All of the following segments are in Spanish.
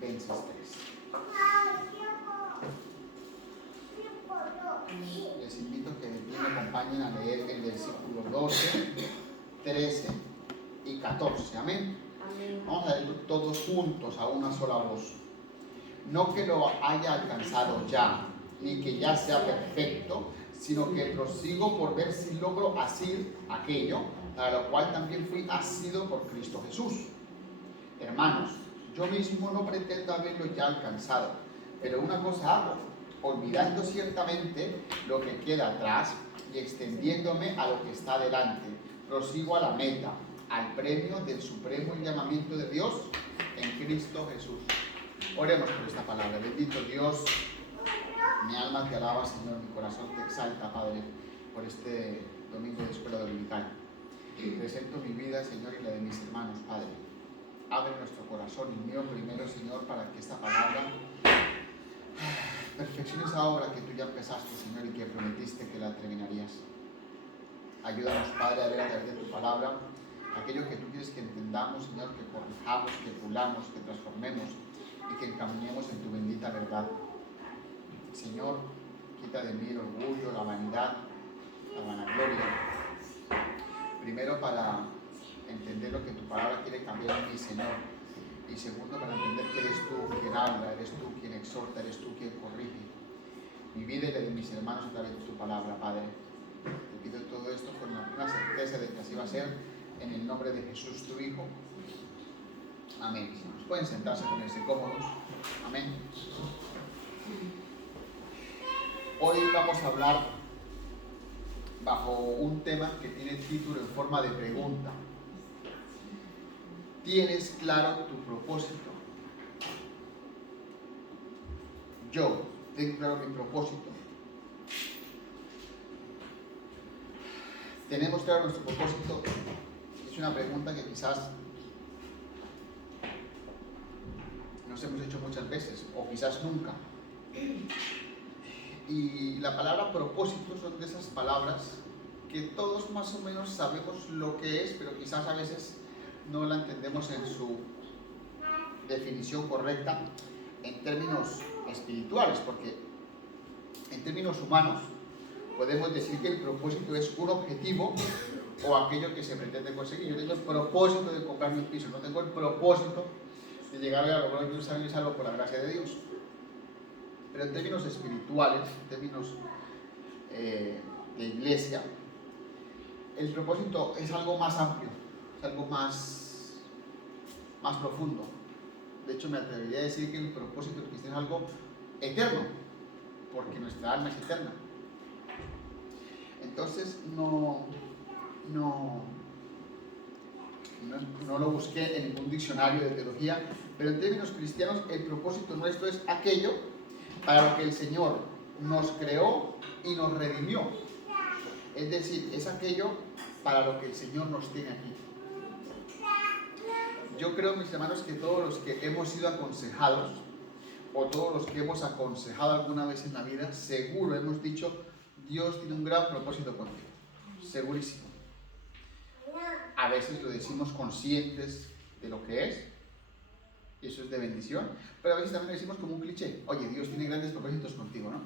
venceréis. Les invito a que me acompañen a leer el versículo 12, 13 y 14. Amén. Amén. Vamos a leer todos juntos a una sola voz. No que lo haya alcanzado ya, ni que ya sea perfecto, sino que prosigo por ver si logro asir aquello, para lo cual también fui asido por Cristo Jesús. Hermanos, yo mismo no pretendo haberlo ya alcanzado, pero una cosa hago, olvidando ciertamente lo que queda atrás y extendiéndome a lo que está delante, prosigo a la meta, al premio del supremo llamamiento de Dios en Cristo Jesús. Oremos por esta palabra. Bendito Dios, mi alma te alaba, Señor, mi corazón te exalta, Padre, por este domingo de escuela dominical. Presento mi vida, Señor, y la de mis hermanos, Padre. Abre nuestro corazón y mío primero, Señor, para que esta palabra perfeccione esa obra que tú ya empezaste, Señor, y que prometiste que la terminarías. Ayúdanos, Padre, a ver a través de tu palabra aquello que tú quieres que entendamos, Señor, que corrijamos, que pulamos, que transformemos y que encaminemos en tu bendita verdad. Señor, quita de mí el orgullo, la vanidad, la vanagloria. Primero, para entender lo que tu palabra quiere cambiar en mí, Señor. Y segundo, para entender que eres tú quien habla, eres tú quien exhorta, eres tú quien corrige mi vida y la de mis hermanos a través de tu palabra, Padre. Te pido todo esto con la plena certeza de que así va a ser, en el nombre de Jesús, tu Hijo. Amén. Pueden sentarse, ponerse cómodos. Amén. Hoy vamos a hablar bajo un tema que tiene título en forma de pregunta. ¿Tienes claro tu propósito? Yo tengo claro mi propósito. ¿Tenemos claro nuestro propósito? Es una pregunta que quizás nos hemos hecho muchas veces, o quizás nunca. Y la palabra propósito son de esas palabras que todos más o menos sabemos lo que es, pero quizás a veces no la entendemos en su definición correcta en términos espirituales, porque en términos humanos podemos decir que el propósito es un objetivo o aquello que se pretende conseguir. Yo tengo el propósito de comprarme un piso, no tengo el propósito de llegar a lo que yo salvo por la gracia de Dios. Pero en términos espirituales, en términos de iglesia, el propósito es algo más amplio, es algo más profundo. De hecho, me atrevería a decir que el propósito del cristiano es algo eterno, porque nuestra alma es eterna. Entonces, no lo busqué en ningún diccionario de teología, pero en términos cristianos, el propósito nuestro es aquello para lo que el Señor nos creó y nos redimió. Es decir, es aquello para lo que el Señor nos tiene aquí. Yo creo, mis hermanos, que todos los que hemos sido aconsejados, o todos los que hemos aconsejado alguna vez en la vida, seguro hemos dicho, Dios tiene un gran propósito contigo. Segurísimo. A veces lo decimos conscientes de lo que es, y eso es de bendición, pero a veces también lo decimos como un cliché. Oye, Dios tiene grandes propósitos contigo, ¿no?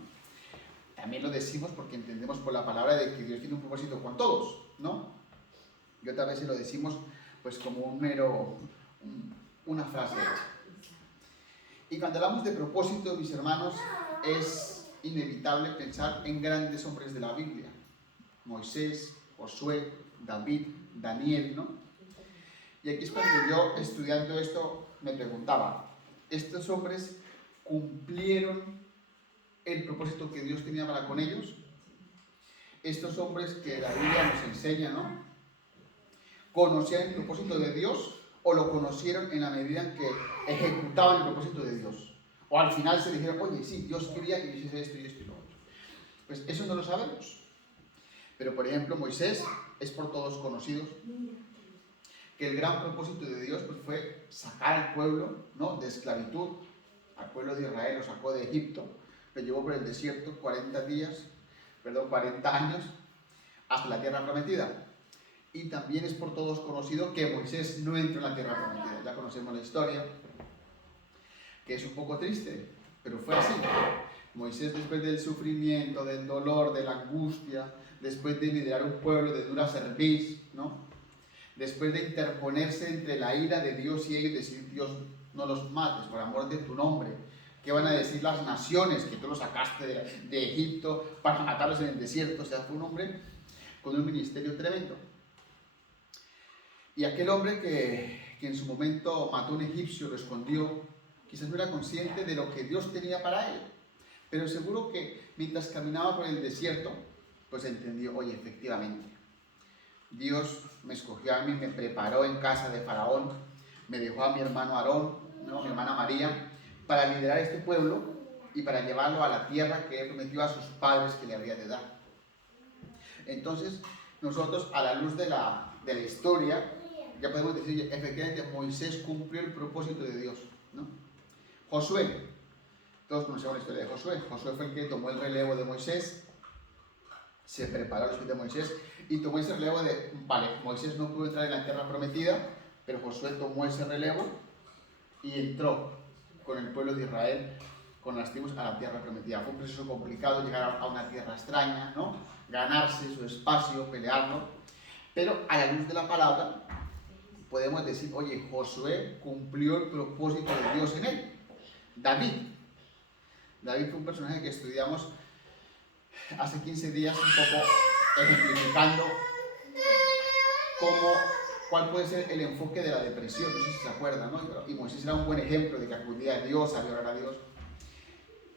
También lo decimos porque entendemos por la palabra de que Dios tiene un propósito con todos, ¿no? Y otras veces lo decimos pues como una frase hecha. Y cuando hablamos de propósito, mis hermanos, es inevitable pensar en grandes hombres de la Biblia. Moisés, Josué, David, Daniel, ¿no? Y aquí es cuando yo, estudiando esto, me preguntaba, ¿estos hombres cumplieron el propósito que Dios tenía para con ellos? Estos hombres que la Biblia nos enseña, ¿no? ¿Conocían el propósito de Dios o lo conocieron en la medida en que ejecutaban el propósito de Dios? O al final se dijeron, oye, sí, Dios quería que yo hiciese esto y esto y lo otro. Pues eso no lo sabemos. Pero, por ejemplo, Moisés es por todos conocido que el gran propósito de Dios pues, fue sacar al pueblo, ¿no?, de esclavitud. Al pueblo de Israel lo sacó de Egipto, lo llevó por el desierto 40 años, hasta la tierra prometida. Y también es por todos conocido que Moisés no entró en la tierra prometida. Ya conocemos la historia. que es un poco triste, pero fue así. Moisés, después del sufrimiento, del dolor, de la angustia, después de liderar un pueblo de dura cerviz, ¿no? Después de interponerse entre la ira de Dios y ellos, decir: Dios, no los mates por amor de tu nombre. ¿Qué van a decir las naciones? Que tú los sacaste de Egipto para matarlos en el desierto. O sea, fue un hombre con un ministerio tremendo. Y aquel hombre que en su momento mató a un egipcio, lo escondió, quizás no era consciente de lo que Dios tenía para él. Pero seguro que mientras caminaba por el desierto, pues entendió: oye, efectivamente, Dios me escogió a mí, me preparó en casa de Faraón, me dejó a mi hermano Aarón, ¿no? Mi hermana María, para liderar este pueblo y para llevarlo a la tierra que él prometió a sus padres que le había de dar. Entonces, nosotros, a la luz de la historia, ya podemos decir: efectivamente, Moisés cumplió el propósito de Dios, ¿no? Josué, todos conocemos la historia de Josué. Josué fue el que tomó el relevo de Moisés, se preparó el de Moisés y tomó ese relevo de: vale, Moisés no pudo entrar en la tierra prometida, pero Josué tomó ese relevo y entró con el pueblo de Israel, con las tribus, a la tierra prometida. Fue un proceso complicado llegar a una tierra extraña, ¿no? Ganarse su espacio, pelearlo, pero a la luz de la palabra podemos decir: oye, Josué cumplió el propósito de Dios en él. David fue un personaje que estudiamos hace 15 días, un poco ejemplificando cuál puede ser el enfoque de la depresión. No sé si se acuerdan, ¿no? Y Moisés era un buen ejemplo de que acudía a Dios, sabía orar a Dios.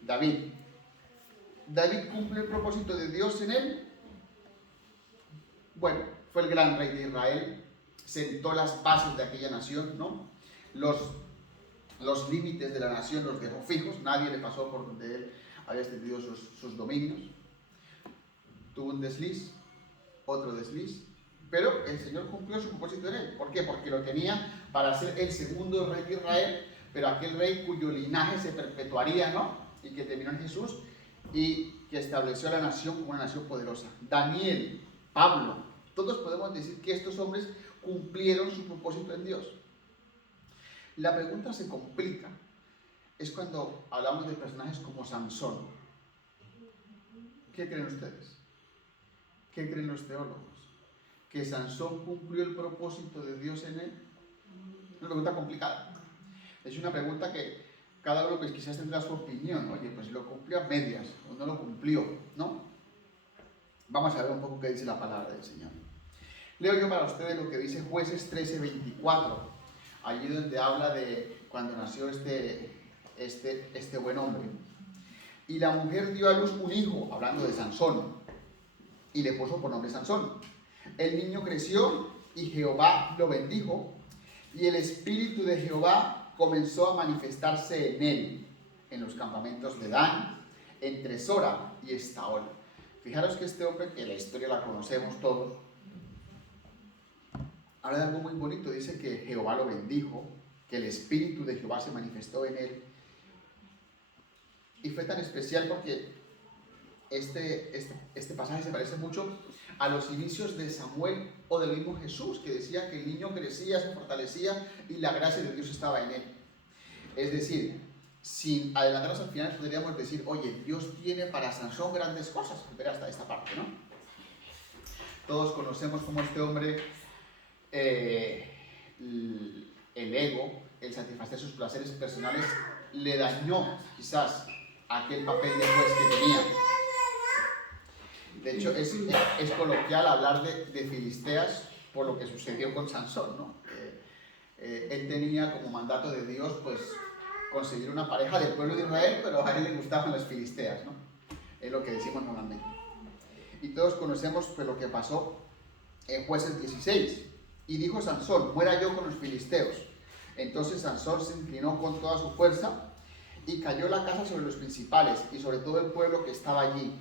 David cumple el propósito de Dios en él. Bueno, fue el gran rey de Israel, sentó las bases de aquella nación, ¿no? Los límites de la nación los dejó fijos, nadie le pasó por donde él había extendido sus dominios. Tuvo un desliz, otro desliz, pero el Señor cumplió su propósito en él. ¿Por qué? Porque lo tenía para ser el segundo rey de Israel, pero aquel rey cuyo linaje se perpetuaría, ¿no? Y que terminó en Jesús y que estableció a la nación como una nación poderosa. Daniel, Pablo, todos podemos decir que estos hombres cumplieron su propósito en Dios. La pregunta se complica, es cuando hablamos de personajes como Sansón. ¿Qué creen ustedes? ¿Qué creen los teólogos? ¿Que Sansón cumplió el propósito de Dios en él? Es una pregunta complicada. Es una pregunta que cada uno pues quizás tendrá su opinión. Oye, pues lo cumplió a medias o no lo cumplió, ¿no? Vamos a ver un poco qué dice la palabra del Señor. Leo yo para ustedes lo que dice Jueces 13:24, allí donde habla de cuando nació este buen hombre. Y la mujer dio a luz un hijo, hablando de Sansón, y le puso por nombre Sansón. El niño creció y Jehová lo bendijo, y el espíritu de Jehová comenzó a manifestarse en él, en los campamentos de Dan, entre Sora y Estaol. Fijaros que este hombre, que la historia la conocemos todos, habla de algo muy bonito. Dice que Jehová lo bendijo, que el espíritu de Jehová se manifestó en él. Y fue tan especial porque este pasaje se parece mucho a los inicios de Samuel o del mismo Jesús, que decía que el niño crecía, se fortalecía y la gracia de Dios estaba en él. Es decir, sin adelantarnos al final, podríamos decir: oye, Dios tiene para Sansón grandes cosas. Ver hasta esta parte, ¿no? Todos conocemos cómo este hombre, el ego, el satisfacer sus placeres personales, le dañó quizás aquel papel de juez que tenía. De hecho, es coloquial hablar de filisteas por lo que sucedió con Sansón, ¿no? Él tenía como mandato de Dios, pues, conseguir una pareja del pueblo de Israel, pero a él le gustaban las filisteas, ¿no? Es lo que decimos normalmente. Y todos conocemos, pues, lo que pasó en Jueces 16. Y dijo Sansón: muera yo con los filisteos. Entonces Sansón se inclinó con toda su fuerza y cayó la casa sobre los principales y sobre todo el pueblo que estaba allí.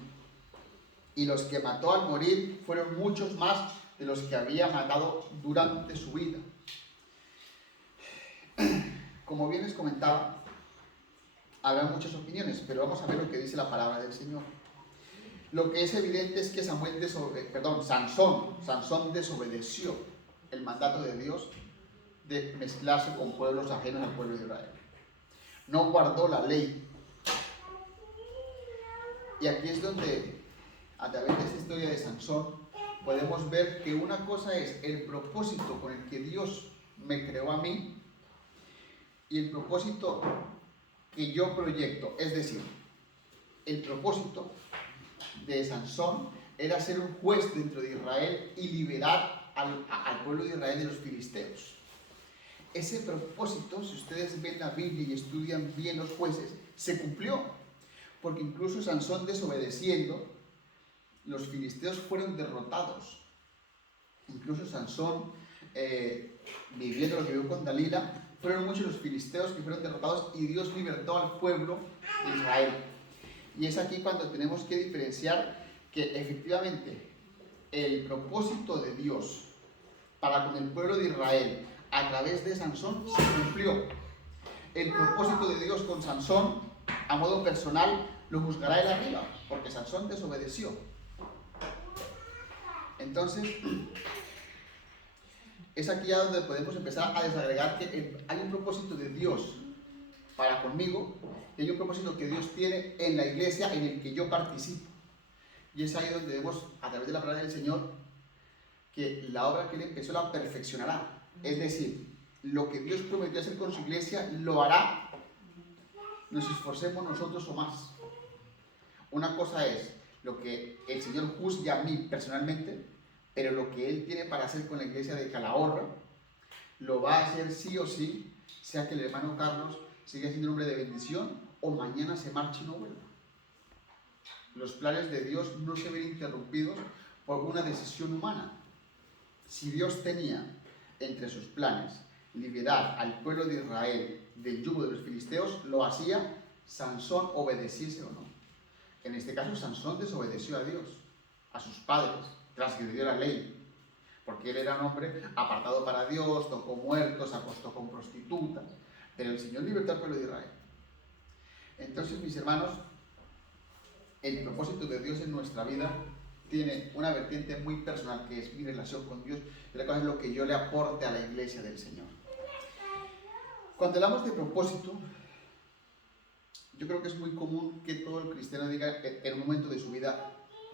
Y los que mató al morir fueron muchos más de los que había matado durante su vida. Como bien les comentaba, habrá muchas opiniones, pero vamos a ver lo que dice la palabra del Señor. Lo que es evidente es que Sansón desobedeció el mandato de Dios de mezclarse con pueblos ajenos al pueblo de Israel. no guardó la ley. Y aquí es donde, a través de esta historia de Sansón, podemos ver que una cosa es el propósito con el que Dios me creó a mí y el propósito que yo proyecto. Es decir, el propósito de Sansón era ser un juez dentro de Israel y liberar al pueblo de Israel de los filisteos. Ese propósito, si ustedes ven la Biblia y estudian bien los jueces, se cumplió. Porque incluso Sansón desobedeciendo, los filisteos fueron derrotados. Incluso Sansón, viviendo lo que vivió con Dalila, fueron muchos los filisteos que fueron derrotados y Dios libertó al pueblo de Israel. Y es aquí cuando tenemos que diferenciar que efectivamente el propósito de Dios para con el pueblo de Israel a través de Sansón se cumplió. El propósito de Dios con Sansón, a modo personal, lo juzgará él arriba, porque Sansón desobedeció. Entonces, es aquí ya donde podemos empezar a desagregar que hay un propósito de Dios para conmigo y hay un propósito que Dios tiene en la iglesia en el que yo participo. Y es ahí donde vemos, a través de la palabra del Señor, que la obra que Él empezó la perfeccionará. Es decir, lo que Dios prometió hacer con su iglesia, lo hará, nos esforcemos nosotros o más. Una cosa es lo que el Señor juzgue a mí personalmente, pero lo que Él tiene para hacer con la iglesia de Calahorra, lo va a hacer sí o sí, sea que el hermano Carlos siga siendo un hombre de bendición o mañana se marche y no vuelva. Los planes de Dios no se ven interrumpidos por una decisión humana. Si Dios tenía entre sus planes liberar al pueblo de Israel del yugo de los filisteos, lo hacía, Sansón obedeciese o no. En este caso, Sansón desobedeció a Dios, a sus padres, transgredió la ley, porque él era un hombre apartado para Dios, tocó muertos, acostó con prostitutas, pero el Señor libertó al pueblo de Israel. Entonces, mis hermanos, el propósito de Dios en nuestra vida tiene una vertiente muy personal, que es mi relación con Dios, y la cosa es lo que yo le aporte a la iglesia del Señor. Cuando hablamos de propósito, yo creo que es muy común que todo el cristiano diga en un momento de su vida,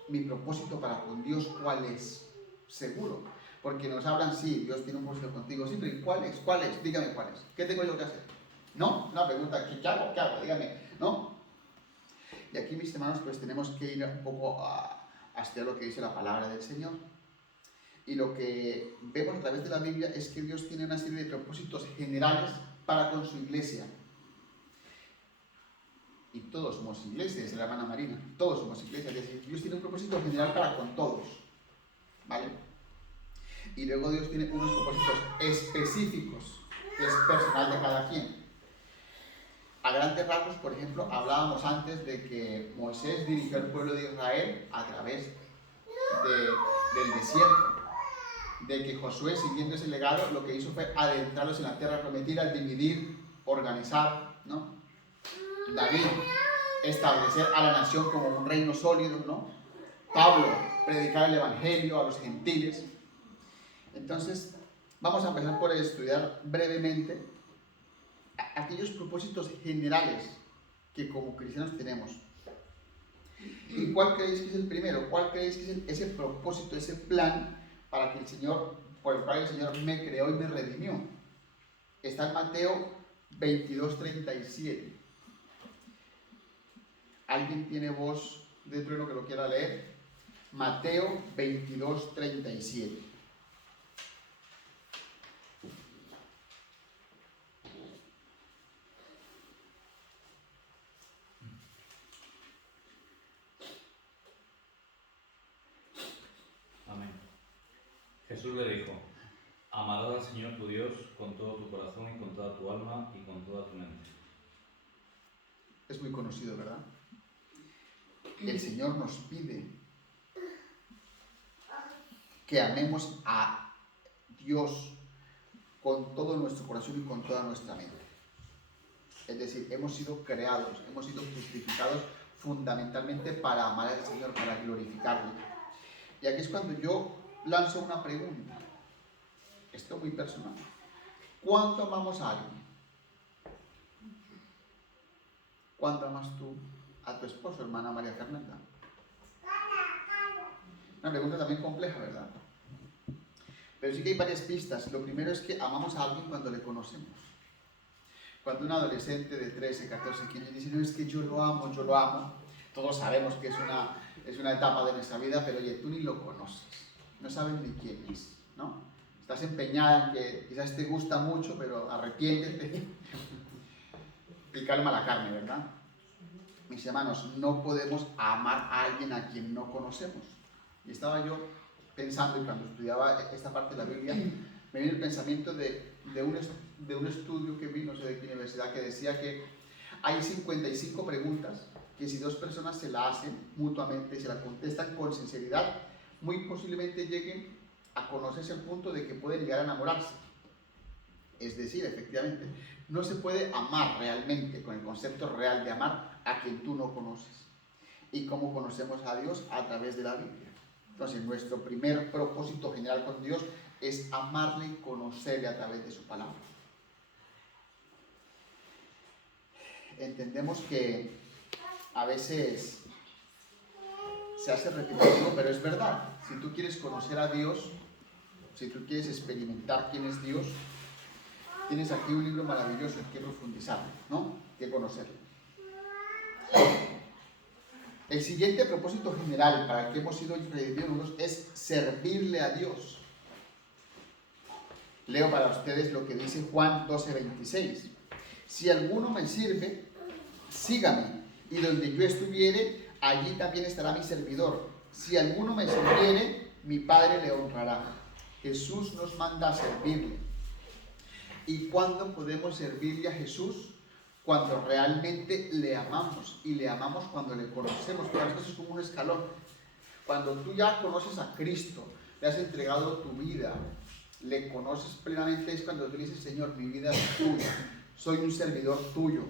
mi propósito para con Dios, ¿cuál es? Seguro, porque nos hablan, sí, Dios tiene un propósito contigo, sí, pero ¿cuál es? ¿Cuál es? Dígame cuál es. ¿Qué tengo yo que hacer? ¿No? Una pregunta, ¿qué hago? ¿Qué hago? Dígame, ¿no? Y aquí, mis hermanos, pues tenemos que ir un poco a estudiar lo que dice la palabra del Señor. Y lo que vemos a través de la Biblia es que Dios tiene una serie de propósitos generales para con su iglesia. Y todos somos iglesia, dice la hermana Marina, todos somos iglesia, es decir, Dios tiene un propósito general para con todos, ¿vale? Y luego Dios tiene unos propósitos específicos, que es personal de cada quien. A grandes rasgos, por ejemplo, hablábamos antes de que Moisés dirigió al pueblo de Israel a través del desierto, de que Josué, siguiendo ese legado, lo que hizo fue adentrarlos en la tierra prometida, dividir, organizar, ¿no? David, establecer a la nación como un reino sólido, ¿no? Pablo, predicar el evangelio a los gentiles. Entonces, vamos a empezar por estudiar brevemente aquellos propósitos generales que como cristianos tenemos. ¿Y cuál creéis que es el primero? ¿Cuál creéis que es ese propósito, ese plan para que el Señor, por el cual el Señor me creó y me redimió? Está en Mateo 22:37. ¿Alguien tiene voz de trueno que lo quiera leer? Mateo 22:37. Amén. Jesús le dijo: amarás al Señor tu Dios con todo tu corazón y con toda tu alma y con toda tu mente. Es muy conocido, ¿verdad? El Señor nos pide que amemos a Dios con todo nuestro corazón y con toda nuestra mente. Es decir, hemos sido creados, hemos sido justificados fundamentalmente para amar al Señor, para glorificarle. Y aquí es cuando yo lanzo una pregunta. Esto es muy personal. ¿Cuánto amamos a alguien? ¿Cuánto amas tú a tu esposo, hermana María Fernanda? Una pregunta también compleja, ¿verdad? Pero sí que hay varias pistas. Lo primero es que amamos a alguien cuando le conocemos. Cuando un adolescente de 13, 14, 15 dice, no, es que yo lo amo, todos sabemos que es una etapa de nuestra vida, pero oye, tú ni lo conoces, no sabes ni quién es, ¿no? Estás empeñada en que quizás te gusta mucho, pero arrepiéntete y calma la carne, ¿verdad? Mis hermanos, no podemos amar a alguien a quien no conocemos. Y estaba yo pensando, y cuando estudiaba esta parte de la Biblia, me vino el pensamiento de un estudio que vi, no sé de qué universidad, que decía que hay 55 preguntas que si dos personas se la hacen mutuamente, se la contestan con sinceridad, muy posiblemente lleguen a conocerse al punto de que pueden llegar a enamorarse. Es decir, efectivamente, no se puede amar realmente con el concepto real de amar a quien tú no conoces. ¿Y cómo conocemos a Dios? A través de la Biblia. Entonces, nuestro primer propósito general con Dios es amarle y conocerle a través de su palabra. Entendemos que a veces se hace repetitivo, pero es verdad. Si tú quieres conocer a Dios, si tú quieres experimentar quién es Dios, tienes aquí un libro maravilloso que profundizar, ¿no? Que conocerlo. El siguiente propósito general para el que hemos sido redimidos es servirle a Dios. Leo para ustedes lo que dice Juan 12:26. Si alguno me sirve, sígame, y donde yo estuviere, allí también estará mi servidor. Si alguno me sirviere, mi Padre le honrará. Jesús nos manda a servirle. ¿Y cuándo podemos servirle a Jesús? Cuando realmente le amamos, y le amamos cuando le conocemos. Pero esto es como un escalón. Cuando tú ya conoces a Cristo, le has entregado tu vida, le conoces plenamente, es cuando tú dices, Señor, mi vida es tuya, soy un servidor tuyo.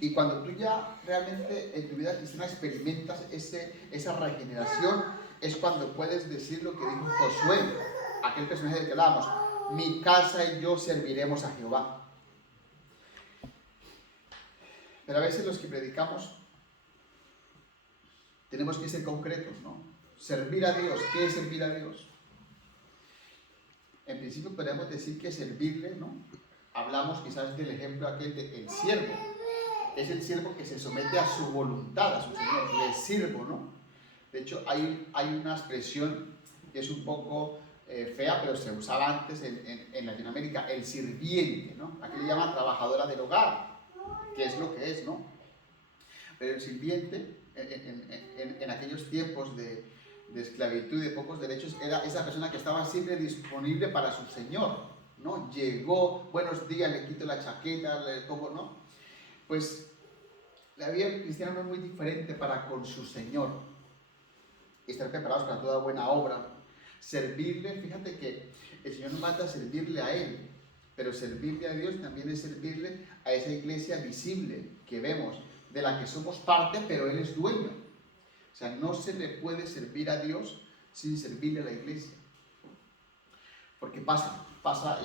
Y cuando tú ya realmente en tu vida cristiana experimentas esa regeneración, es cuando puedes decir lo que dijo Josué, aquel personaje del que hablábamos, mi casa y yo serviremos a Jehová. Pero a veces los que predicamos tenemos que ser concretos, ¿no? Servir a Dios, ¿qué es servir a Dios? En principio podemos decir que servirle, ¿no? Hablamos quizás del ejemplo aquel del siervo. Es el siervo que se somete a su voluntad, a su Señor, le sirvo, ¿no? De hecho, hay una expresión que es un poco fea, pero se usaba antes en Latinoamérica, el sirviente, ¿no? Aquí le llaman trabajadora del hogar, que es lo que es, ¿no? Pero el sirviente, en aquellos tiempos de esclavitud y de pocos derechos, era esa persona que estaba siempre disponible para su Señor, ¿no? Llegó, buenos días, le quito la chaqueta, le pongo, ¿no? Pues la vida del cristiano no es muy diferente para con su Señor. Estar preparados para toda buena obra. Servirle, fíjate que el Señor nos manda a servirle a Él, pero servirle a Dios también es servirle a esa iglesia visible que vemos, de la que somos parte, pero Él es dueño. O sea, no se le puede servir a Dios sin servirle a la iglesia. Porque pasa,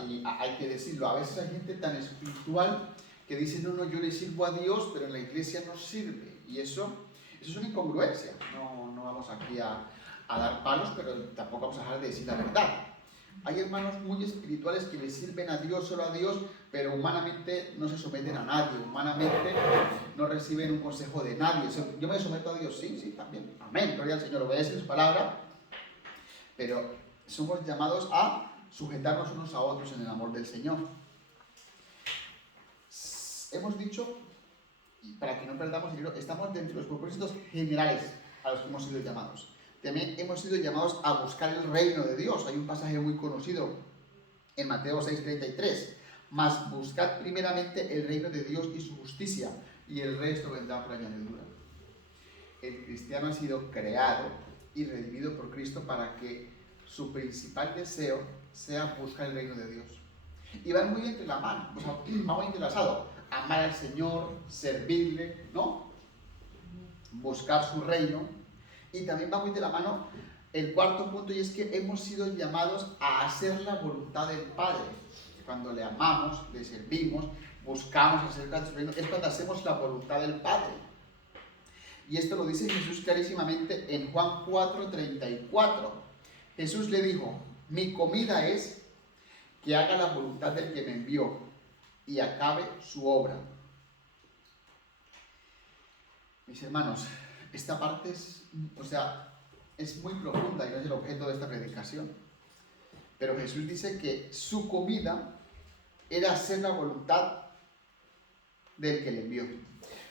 y hay que decirlo, a veces hay gente tan espiritual que dice, no, yo le sirvo a Dios, pero en la iglesia no sirve. Y eso es una incongruencia. No vamos aquí a dar palos, pero tampoco vamos a dejar de decir la verdad. Hay hermanos muy espirituales que le sirven a Dios, solo a Dios, pero humanamente no se someten a nadie, humanamente no reciben un consejo de nadie. Yo me someto a Dios, sí, también. Amén, gloria al Señor, obedece su palabra, pero somos llamados a sujetarnos unos a otros en el amor del Señor. Hemos dicho, y para que no perdamos el hilo, estamos dentro de los propósitos generales a los que hemos sido llamados. También hemos sido llamados a buscar el reino de Dios. Hay un pasaje muy conocido en Mateo 6:33. Mas buscad primeramente el reino de Dios y su justicia, y el resto vendrá por añadidura. El cristiano ha sido creado y redimido por Cristo para que su principal deseo sea buscar el reino de Dios. Y van muy entre la mano, o sea, va muy entrelazado. Amar al Señor, servirle, ¿no? Buscar su reino. Y también va muy de la mano el cuarto punto, y es que hemos sido llamados a hacer la voluntad del Padre. cuando le amamos, le servimos, buscamos hacer su reino, es cuando hacemos la voluntad del Padre. Y esto lo dice Jesús clarísimamente en Juan 4:34. Jesús le dijo: mi comida es que haga la voluntad del que me envió y acabe su obra. Mis hermanos, esta parte es muy profunda y no es el objeto de esta predicación. Pero Jesús dice que su comida era hacer la voluntad del que le envió.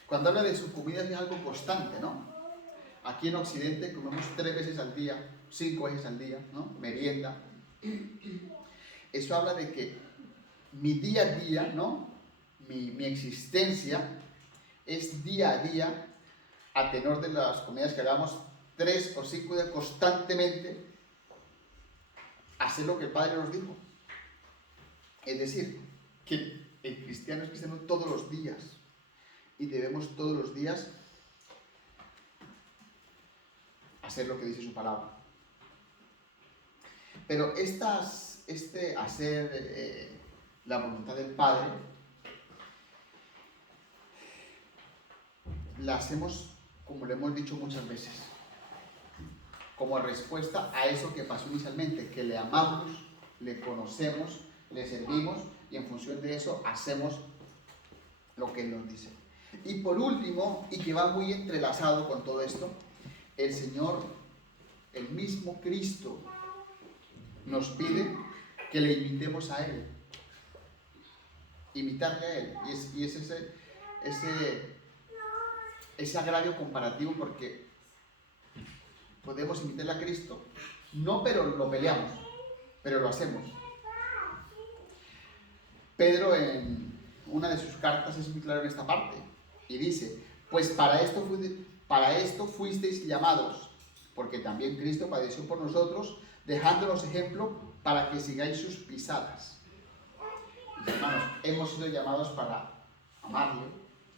Cuando habla de su comida es algo constante, ¿no? Aquí en Occidente comemos 3 veces al día, 5 veces al día, ¿no? Merienda. Eso habla de que mi día a día, ¿no? Mi existencia es día a día, a tenor de las comidas que hagamos 3 o 5 días constantemente, hacer lo que el Padre nos dijo. Es decir, que el cristiano es cristiano todos los días y debemos todos los días hacer lo que dice su palabra. Pero hacer la voluntad del Padre la hacemos, como le hemos dicho muchas veces, como respuesta a eso que pasó inicialmente, que le amamos, le conocemos, le servimos y en función de eso hacemos lo que Él nos dice. Y por último, y que va muy entrelazado con todo esto, el Señor, el mismo Cristo, nos pide que le imitemos a Él, imitarle a Él. Y es ese agravio comparativo, porque podemos imitarle a Cristo, no, pero lo peleamos, pero lo hacemos. Pedro en una de sus cartas es muy claro en esta parte y dice: pues para esto fuisteis llamados, porque también Cristo padeció por nosotros, dejándonos ejemplo para que sigáis sus pisadas. Mis hermanos, hemos sido llamados para amarle,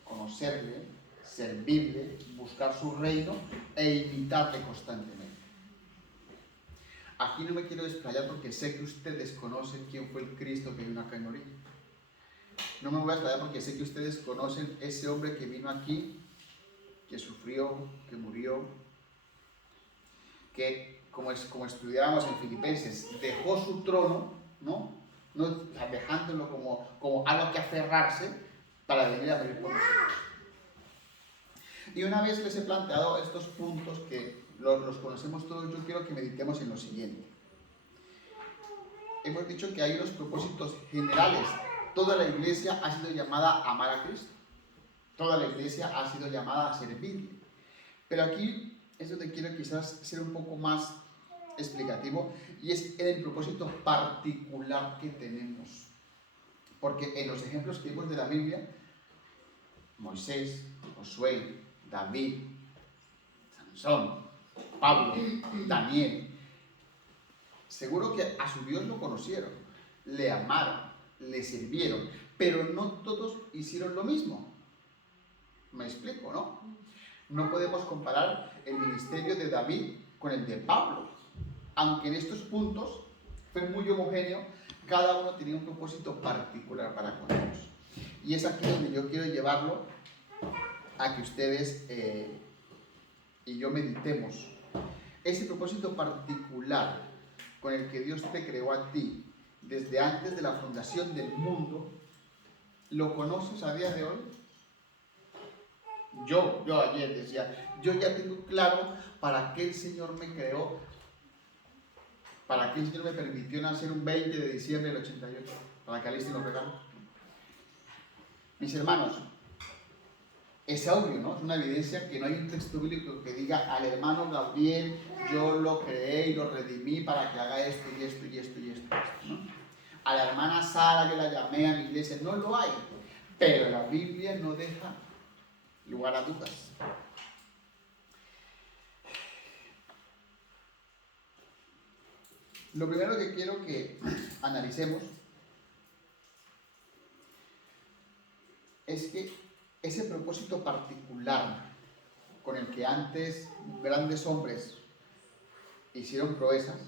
conocerle, servirle, buscar su reino e imitarle constantemente. Aquí no me quiero desplayar porque sé que ustedes conocen quién fue el Cristo que vino acá en Orilla. No me voy a desplayar porque sé que ustedes conocen ese hombre que vino aquí, que sufrió, que murió, que como estudiábamos en Filipenses, dejó su trono, ¿no? Dejándolo como algo que aferrarse para venir a morir por nosotros. Y una vez les he planteado estos puntos que los conocemos todos, yo quiero que meditemos en lo siguiente. Hemos dicho que hay unos propósitos generales. Toda la iglesia ha sido llamada a amar a Cristo. Toda la iglesia ha sido llamada a servirle. Pero aquí es donde quiero quizás ser un poco más explicativo, y es el propósito particular que tenemos. Porque en los ejemplos que vimos de la Biblia, Moisés, Josué, David, Sansón, Pablo, Daniel, seguro que a su Dios lo conocieron, le amaron, le sirvieron, pero no todos hicieron lo mismo. ¿Me explico, no? No podemos comparar el ministerio de David con el de Pablo, aunque en estos puntos fue muy homogéneo, cada uno tenía un propósito particular para con ellos. Y es aquí donde yo quiero llevarlo a que ustedes y yo meditemos. Ese propósito particular con el que Dios te creó a ti desde antes de la fundación del mundo, ¿lo conoces a día de hoy? Yo ayer decía, yo ya tengo claro para qué el Señor me creó, para qué el Señor me permitió nacer un 20 de diciembre del 88, para que alisten los regalos. Mis hermanos, es obvio, ¿no? Es una evidencia que no hay un texto bíblico que diga: al hermano Gabriel yo lo creé y lo redimí para que haga esto y esto y esto y esto, ¿no? A la hermana Sara yo la llamé a mi iglesia, no lo hay. Pero la Biblia no deja lugar a dudas. Lo primero que quiero que analicemos es que ese propósito particular con el que antes grandes hombres hicieron proezas,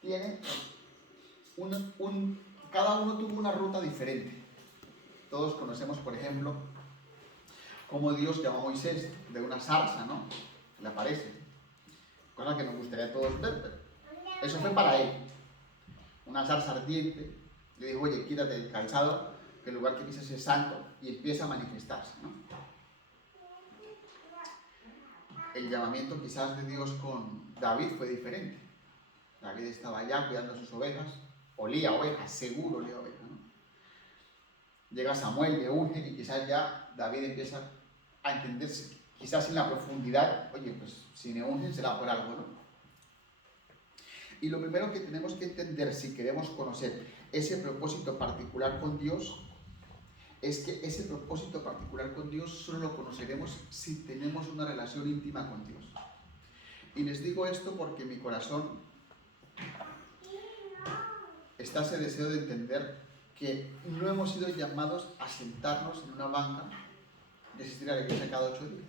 tiene cada uno tuvo una ruta diferente. Todos conocemos, por ejemplo, cómo Dios llamó a Moisés de una zarza, ¿no? Le aparece. Cosa que nos gustaría a todos ver, pero eso fue para él. Una zarza ardiente. Le dijo, oye, quítate el calzado, que el lugar que pises es santo, y empieza a manifestarse, ¿no? El llamamiento quizás de Dios con David fue diferente. David estaba allá cuidando sus ovejas, olía ovejas, seguro olía ovejas, ¿no? Llega Samuel, le unge y quizás ya David empieza a entenderse, quizás en la profundidad, oye, pues si me ungen será por algo, ¿no? Y lo primero que tenemos que entender si queremos conocer ese propósito particular con Dios, es que ese propósito particular con Dios solo lo conoceremos si tenemos una relación íntima con Dios. Y les digo esto porque en mi corazón está ese deseo de entender que no hemos sido llamados a sentarnos en una banca y asistir a la iglesia cada 8 días.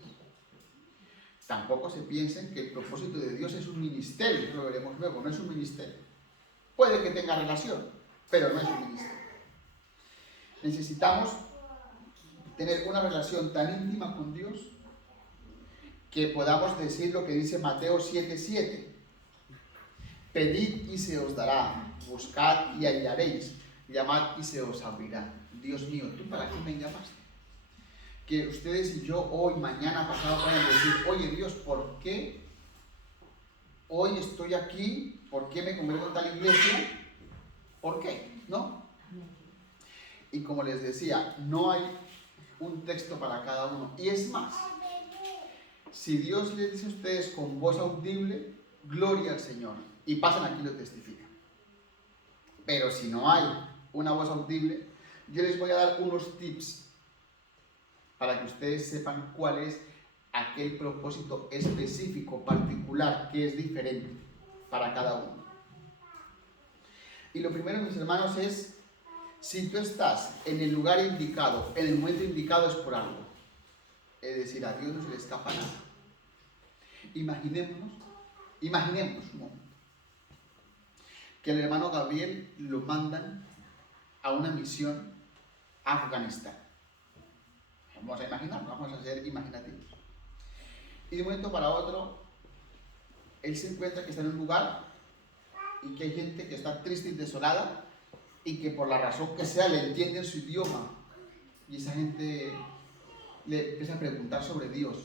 Tampoco se piensen que el propósito de Dios es un ministerio, eso lo veremos luego, no es un ministerio. Puede que tenga relación, pero no es un ministerio. Necesitamos tener una relación tan íntima con Dios que podamos decir lo que dice Mateo 7:7. Pedid y se os dará, buscad y hallaréis, llamad y se os abrirá. Dios mío, ¿tú para qué me llamaste? Que ustedes y yo hoy, mañana, pasado puedan decir, oye Dios, ¿por qué hoy estoy aquí? ¿Por qué me congrego en tal iglesia? ¿Por qué? ¿No? Y como les decía, no hay un texto para cada uno. Y es más, si Dios les dice a ustedes con voz audible, gloria al Señor, y pasan aquí y lo testifican. Pero si no hay una voz audible, yo les voy a dar unos tips para que ustedes sepan cuál es aquel propósito específico, particular, que es diferente para cada uno. Y lo primero, mis hermanos, es, si tú estás en el lugar indicado, en el momento indicado, es por algo. Es decir, a Dios no se le escapa nada. Imaginemos un momento, que el hermano Gabriel lo mandan a una misión a Afganistán. Vamos a imaginar, vamos a ser imaginativos. Y de un momento para otro, él se encuentra que está en un lugar y que hay gente que está triste y desolada y que por la razón que sea le entienden su idioma. Y esa gente le empieza a preguntar sobre Dios.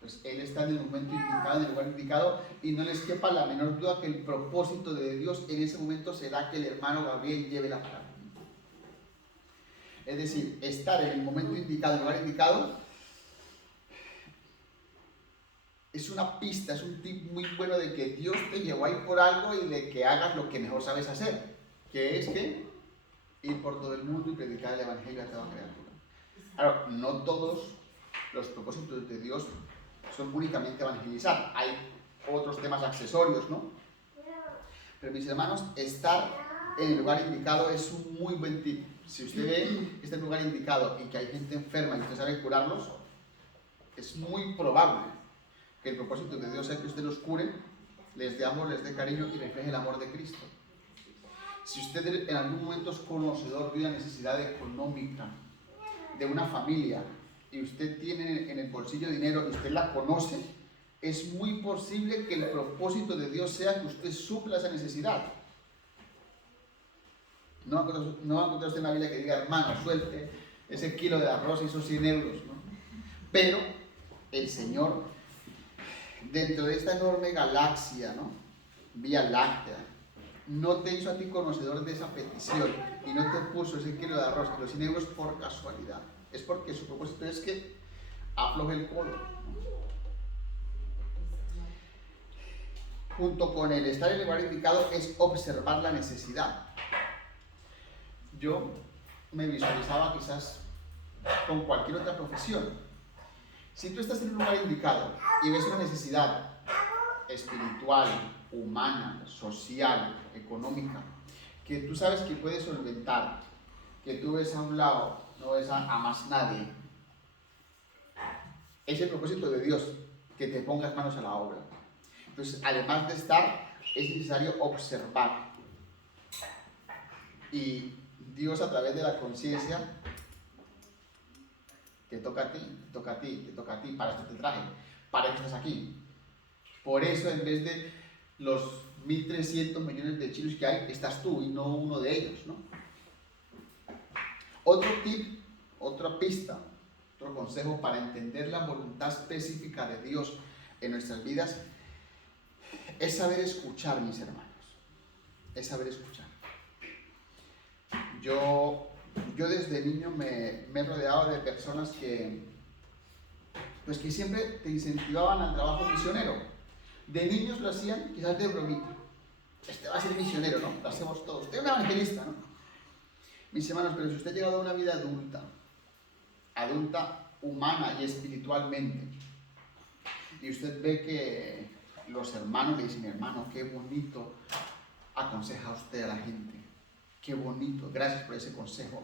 Pues él está en el momento indicado, en el lugar indicado, y no les quepa la menor duda que el propósito de Dios en ese momento será que el hermano Gabriel lleve la palabra. Es decir, estar en el momento indicado, en el lugar indicado, es una pista, es un tip muy bueno de que Dios te llevó ahí por algo y de que hagas lo que mejor sabes hacer, que es que ir por todo el mundo y predicar el evangelio a toda criatura. Claro, no todos los propósitos de Dios son únicamente evangelizar, hay otros temas accesorios, ¿no? Pero mis hermanos, estar en el lugar indicado es un muy buen tip. Si usted ve que está en el lugar indicado y que hay gente enferma y usted sabe curarlos, es muy probable que el propósito de Dios sea que usted los cure, les dé amor, les dé cariño y refleje el amor de Cristo. Si usted en algún momento es conocedor de una necesidad económica de una familia y usted tiene en el bolsillo dinero y usted la conoce, es muy posible que el propósito de Dios sea que usted supla esa necesidad. No va a encontrar usted en la Biblia que diga, hermano, suelte ese kilo de arroz y esos 100 euros, ¿no? Pero el Señor, dentro de esta enorme galaxia, ¿no? Vía Láctea, no te hizo a ti conocedor de esa petición y no te puso ese kilo de arroz y los 100 euros por casualidad. Es porque su propósito es que afloje el codo, ¿no? Junto con el estar en el lugar indicado es observar la necesidad. Yo me visualizaba quizás con cualquier otra profesión. Si tú estás en un lugar indicado y ves una necesidad espiritual, humana, social, económica, que tú sabes que puedes solventar, que tú ves a un lado, no ves a más nadie, es el propósito de Dios, que te pongas manos a la obra. Entonces, además de estar, es necesario observar. Y Dios, a través de la conciencia, te toca a ti, te toca a ti, te toca a ti, para esto te traje, para eso estás aquí. Por eso, en vez de los 1.300 millones de chinos que hay, estás tú y no uno de ellos, ¿no? Otro tip, otra pista, otro consejo para entender la voluntad específica de Dios en nuestras vidas es saber escuchar, mis hermanos. Es saber escuchar. Yo desde niño me he rodeado de personas que siempre te incentivaban al trabajo misionero. De niños lo hacían quizás de bromita. Este va a ser misionero, ¿no? Lo hacemos todos. Usted es un evangelista, ¿no? Mis hermanos, pero si usted ha llegado a una vida adulta, humana y espiritualmente, y usted ve que los hermanos le dicen, hermano, qué bonito aconseja usted a la gente, qué bonito, gracias por ese consejo.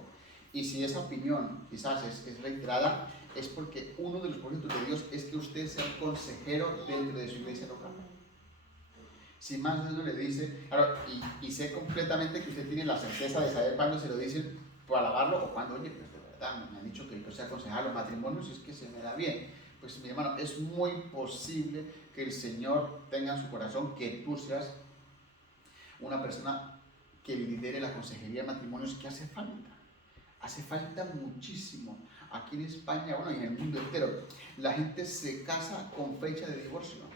Y si esa opinión quizás es reiterada, es porque uno de los propósitos de Dios es que usted sea el consejero dentro de su iglesia local. Si más de uno le dice, claro, y sé completamente que usted tiene la certeza de saber cuándo se lo dicen por alabarlo o cuando, oye, pues de verdad, me han dicho que yo sea aconsejar los matrimonios y es que se me da bien. Pues mi hermano, es muy posible que el Señor tenga en su corazón que tú seas una persona que lidere la consejería de matrimonios, que hace falta. Hace falta muchísimo. Aquí en España, bueno, y en el mundo entero, la gente se casa con fecha de divorcio.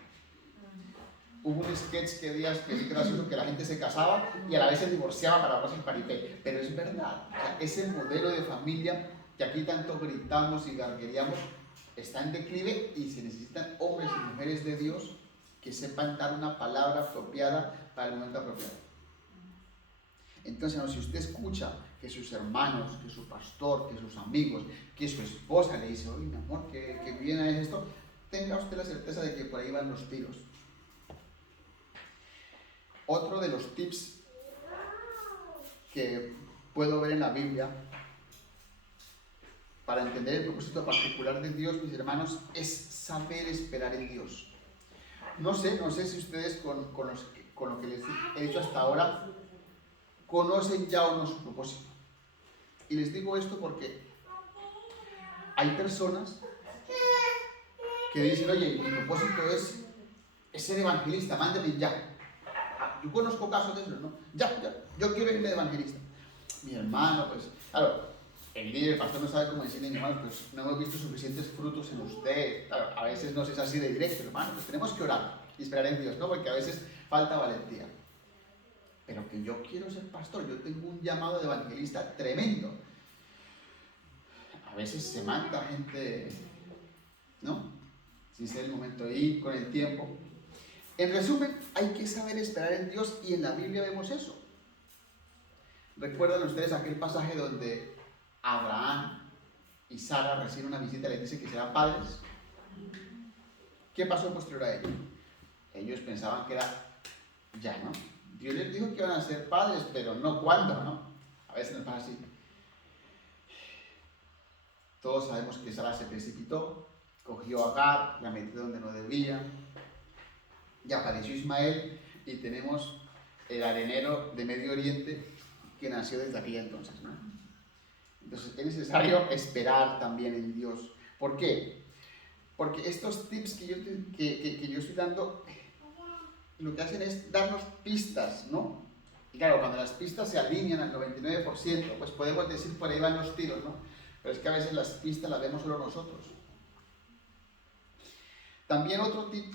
Hubo un sketch que días que es gracioso, que la gente se casaba y a la vez se divorciaba para ahorrarse el paripé. Pero es verdad, o sea, ese modelo de familia que aquí tanto gritamos y gargueríamos está en declive y se necesitan hombres y mujeres de Dios que sepan dar una palabra apropiada para el momento apropiado. Entonces, si usted escucha que sus hermanos, que su pastor, que sus amigos, que su esposa le dice, oye, mi amor, que bien es esto, tenga usted la certeza de que por ahí van los tiros. Otro de los tips que puedo ver en la Biblia para entender el propósito particular de Dios, mis hermanos, es saber esperar en Dios. No sé si ustedes con lo que les he dicho hasta ahora conocen ya o no su propósito. Y les digo esto porque hay personas que dicen, oye, mi propósito es ser evangelista, mándeme ya. Yo conozco casos de eso, ¿no? Ya, yo quiero irme de evangelista. Mi hermano, pues, claro, el líder, el pastor no sabe cómo decirle, mi hermano, pues no hemos visto suficientes frutos en usted. Claro, a veces no es así de directo, hermano, pues tenemos que orar y esperar en Dios, ¿no? Porque a veces falta valentía. Pero que yo quiero ser pastor, yo tengo un llamado de evangelista tremendo. A veces se mata gente, ¿no? Sin ser el momento ahí, con el tiempo. En resumen, hay que saber esperar en Dios y en la Biblia vemos eso. ¿Recuerdan ustedes aquel pasaje donde Abraham y Sara reciben una visita y les dice que serán padres? ¿Qué pasó posterior a ello? Ellos pensaban que era ya, ¿no? Dios les dijo que iban a ser padres, pero no cuándo, ¿no? A veces nos pasa así. Todos sabemos que Sara se precipitó, cogió a Agar, la metió donde no debía, y apareció Ismael, y tenemos el arenero de Medio Oriente que nació desde aquella entonces, ¿no? Entonces es necesario esperar también en Dios. ¿Por qué? Porque estos tips que yo estoy dando, lo que hacen es darnos pistas, ¿no? Y claro, cuando las pistas se alinean al 99%, pues podemos decir por ahí van los tiros, ¿no? Pero es que a veces las pistas las vemos solo nosotros. También otro tip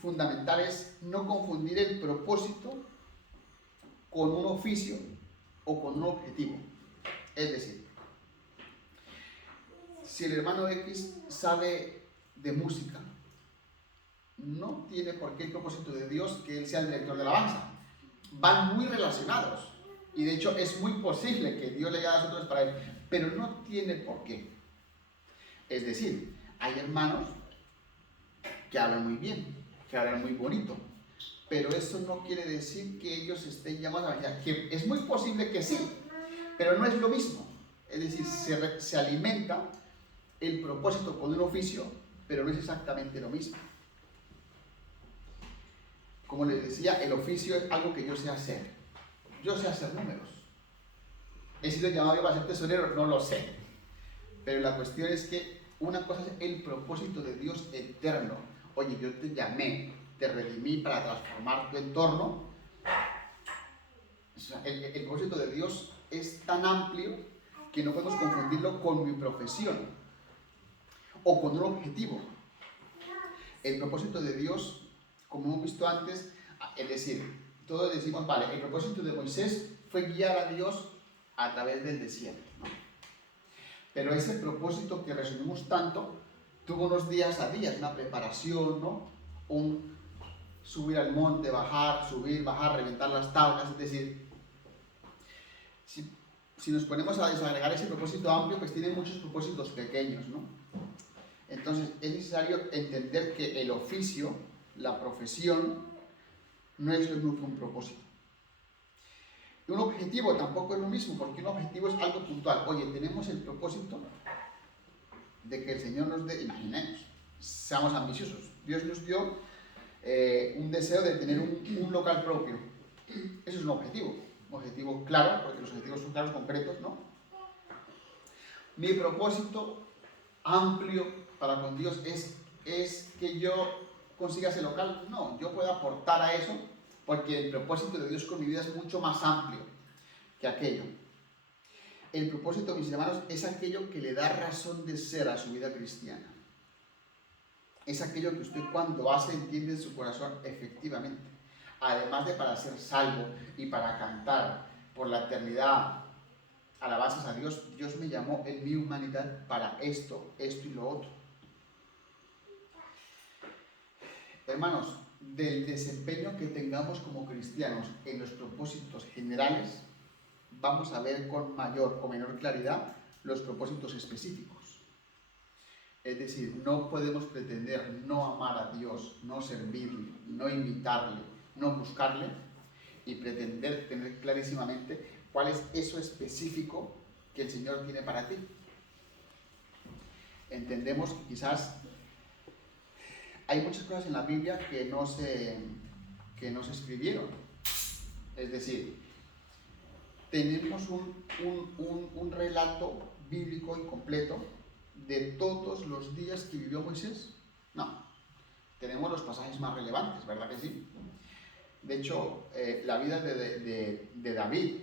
fundamental es no confundir el propósito con un oficio o con un objetivo. Es decir, si el hermano X sabe de música, no tiene por qué el propósito de Dios que él sea el director de la alabanza. Van muy relacionados. Y de hecho es muy posible que Dios le haya dado las otras para él, pero no tiene por qué. Es decir, hay hermanos que hablan muy bien, que hablan muy bonito, pero eso no quiere decir que ellos estén llamados a la que es muy posible que sí, pero no es lo mismo. Es decir, se alimenta el propósito con un oficio, pero no es exactamente lo mismo. Como les decía, el oficio es algo que yo sé hacer. Yo sé hacer números. ¿He sido llamado yo para ser tesorero? No lo sé. Pero la cuestión es que una cosa es el propósito de Dios eterno. Oye, yo te llamé, te redimí para transformar tu entorno. O sea, el propósito de Dios es tan amplio que no podemos confundirlo con mi profesión o con un objetivo. El propósito de Dios, como hemos visto antes, es decir, todos decimos, vale, el propósito de Moisés fue guiar a Dios a través del desierto, ¿no? Pero ese propósito que resumimos tanto tuvo unos días a días, una preparación, ¿no? Un subir al monte, bajar, subir, bajar, reventar las tablas, es decir, si nos ponemos a desagregar ese propósito amplio, pues tiene muchos propósitos pequeños, ¿no? Entonces es necesario entender que el oficio, la profesión, no es lo mismo que un propósito. Un objetivo tampoco es lo mismo, porque un objetivo es algo puntual. Oye, tenemos el propósito de que el Señor nos dé, imaginemos, seamos ambiciosos. Dios nos dio un deseo de tener un local propio. Eso es un objetivo claro, porque los objetivos son claros, concretos, ¿no? Mi propósito amplio para con Dios es que yo consiga ese local. No, yo puedo aportar a eso, porque el propósito de Dios con mi vida es mucho más amplio que aquello. El propósito, mis hermanos, es aquello que le da razón de ser a su vida cristiana. Es aquello que usted cuando hace entiende en su corazón efectivamente. Además de para ser salvo y para cantar por la eternidad alabanzas a Dios, Dios me llamó en mi humanidad para esto y lo otro. Hermanos, del desempeño que tengamos como cristianos en los propósitos generales, vamos a ver con mayor o menor claridad los propósitos específicos. Es decir, no podemos pretender no amar a Dios, no servirle, no invitarle, no buscarle y pretender tener clarísimamente cuál es eso específico que el Señor tiene para ti. Entendemos que quizás hay muchas cosas en la Biblia que no se escribieron. Es decir, tenemos un relato bíblico incompleto de todos los días que vivió Moisés. No, tenemos los pasajes más relevantes, ¿verdad que sí? De hecho, la vida de David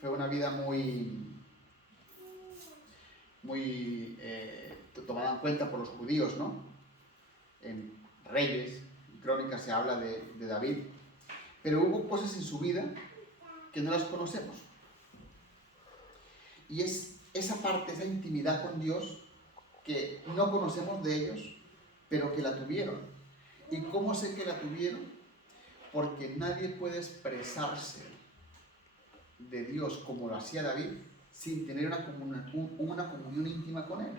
fue una vida muy tomada en cuenta por los judíos, ¿no? En Reyes, en Crónicas se habla de David, pero hubo cosas en su vida que no las conocemos. Y es esa parte, esa intimidad con Dios que no conocemos de ellos, pero que la tuvieron. ¿Y cómo sé que la tuvieron? Porque nadie puede expresarse de Dios como lo hacía David sin tener una comunión íntima con Él.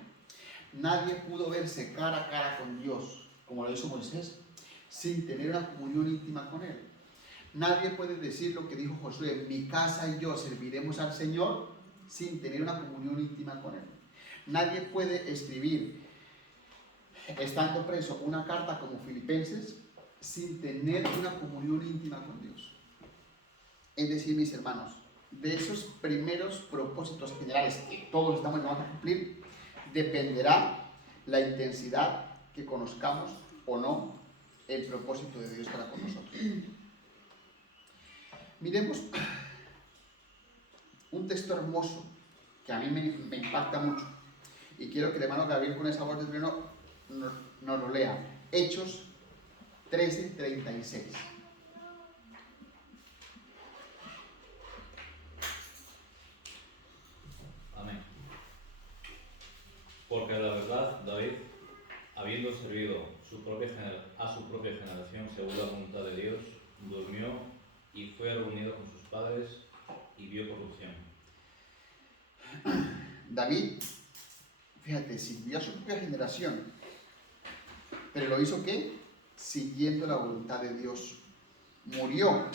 Nadie pudo verse cara a cara con Dios como lo hizo Moisés sin tener una comunión íntima con Él. Nadie puede decir lo que dijo Josué: mi casa y yo serviremos al Señor, sin tener una comunión íntima con Él. Nadie puede escribir, estando preso, una carta como Filipenses sin tener una comunión íntima con Dios. Es decir, mis hermanos, de esos primeros propósitos generales que todos estamos llamados a cumplir, dependerá la intensidad que conozcamos o no el propósito de Dios para con nosotros. Miremos un texto hermoso que a mí me impacta mucho y quiero que el hermano Gabriel, con esa voz de trueno, nos lo lea. Hechos 13:36. Amén. Porque la verdad, David, habiendo servido a su propia generación según la voluntad de Dios, durmió y fue reunido con sus padres y vio corrupción. David, fíjate, sirvió a su propia generación, pero lo hizo ¿qué? Siguiendo la voluntad de Dios. Murió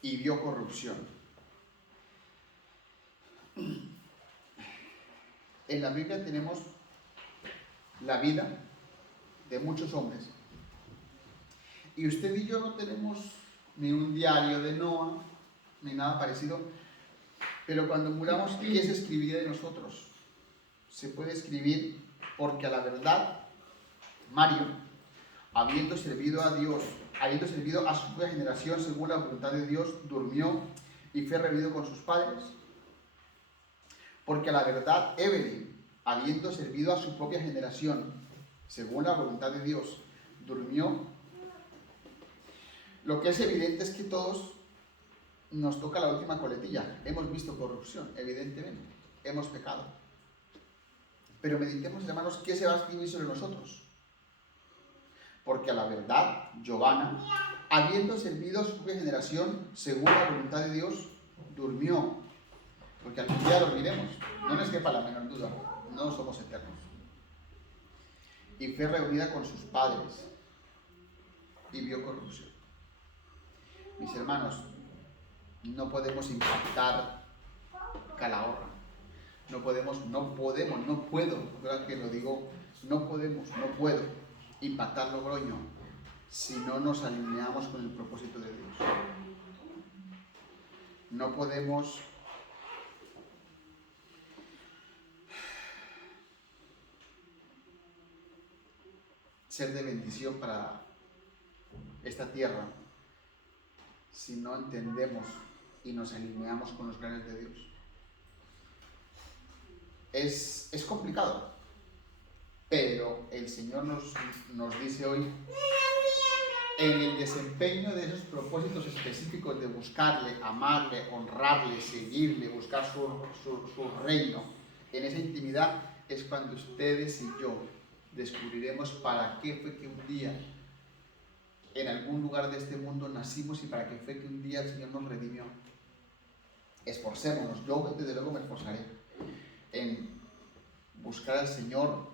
y vio corrupción. En la Biblia tenemos la vida de muchos hombres. Y usted y yo no tenemos ni un diario de Noah, ni nada parecido, Pero cuando muramos, ¿qué se escribiría de nosotros? Se puede escribir porque a la verdad, Mario, habiendo servido a Dios, habiendo servido a su propia generación según la voluntad de Dios, durmió y fue reunido con sus padres. Porque a la verdad, Evelyn, habiendo servido a su propia generación según la voluntad de Dios, durmió. Lo que es evidente es que todos nos toca la última coletilla. Hemos visto corrupción, evidentemente. Hemos pecado. Pero meditemos, hermanos, ¿qué se va a escribir sobre nosotros? Porque a la verdad, Giovanna, habiendo servido a su propia generación, según la voluntad de Dios, durmió. Porque algún día dormiremos. No les quepa la menor duda. No somos eternos. Y fue reunida con sus padres. Y vio corrupción. Mis hermanos, no podemos impactar Calahorra. No puedo, ¿verdad que lo digo? No puedo impactar Logroño si no nos alineamos con el propósito de Dios. No podemos ser de bendición para esta tierra si no entendemos y nos alineamos con los planes de Dios. Es complicado, pero el Señor nos dice hoy, en el desempeño de esos propósitos específicos de buscarle, amarle, honrarle, seguirle, buscar su reino, en esa intimidad es cuando ustedes y yo descubriremos para qué fue que un día en algún lugar de este mundo nacimos y para qué fue que un día el Señor nos redimió. Esforcémonos, yo desde luego me esforzaré en buscar al Señor,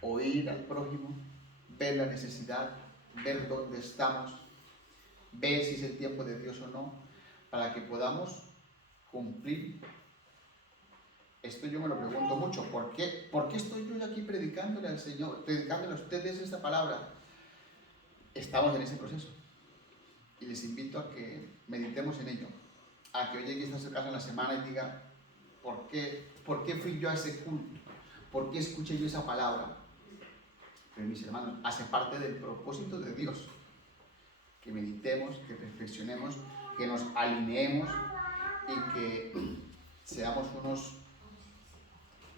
oír al prójimo, ver la necesidad, ver dónde estamos, ver si es el tiempo de Dios o no, para que podamos cumplir. Esto yo me lo pregunto mucho, ¿por qué estoy yo aquí predicándole al Señor, predicándole a ustedes esta palabra? Estamos en ese proceso y les invito a que meditemos en ello, a que hoy llegues a su casa en la semana y diga, ¿por qué fui yo a ese culto? ¿Por qué escuché yo esa palabra? Pero mis hermanos, hace parte del propósito de Dios, que meditemos, que reflexionemos, que nos alineemos y que seamos unos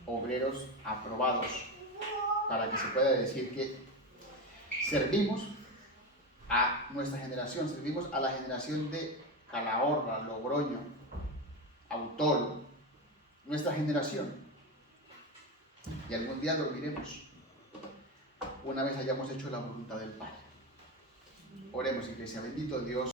obreros aprobados para que se pueda decir que servimos a nuestra generación, servimos a la generación de Calahorra, Logroño, Autol, nuestra generación. Y algún día dormiremos una vez hayamos hecho la voluntad del Padre. Oremos, Iglesia. Bendito Dios.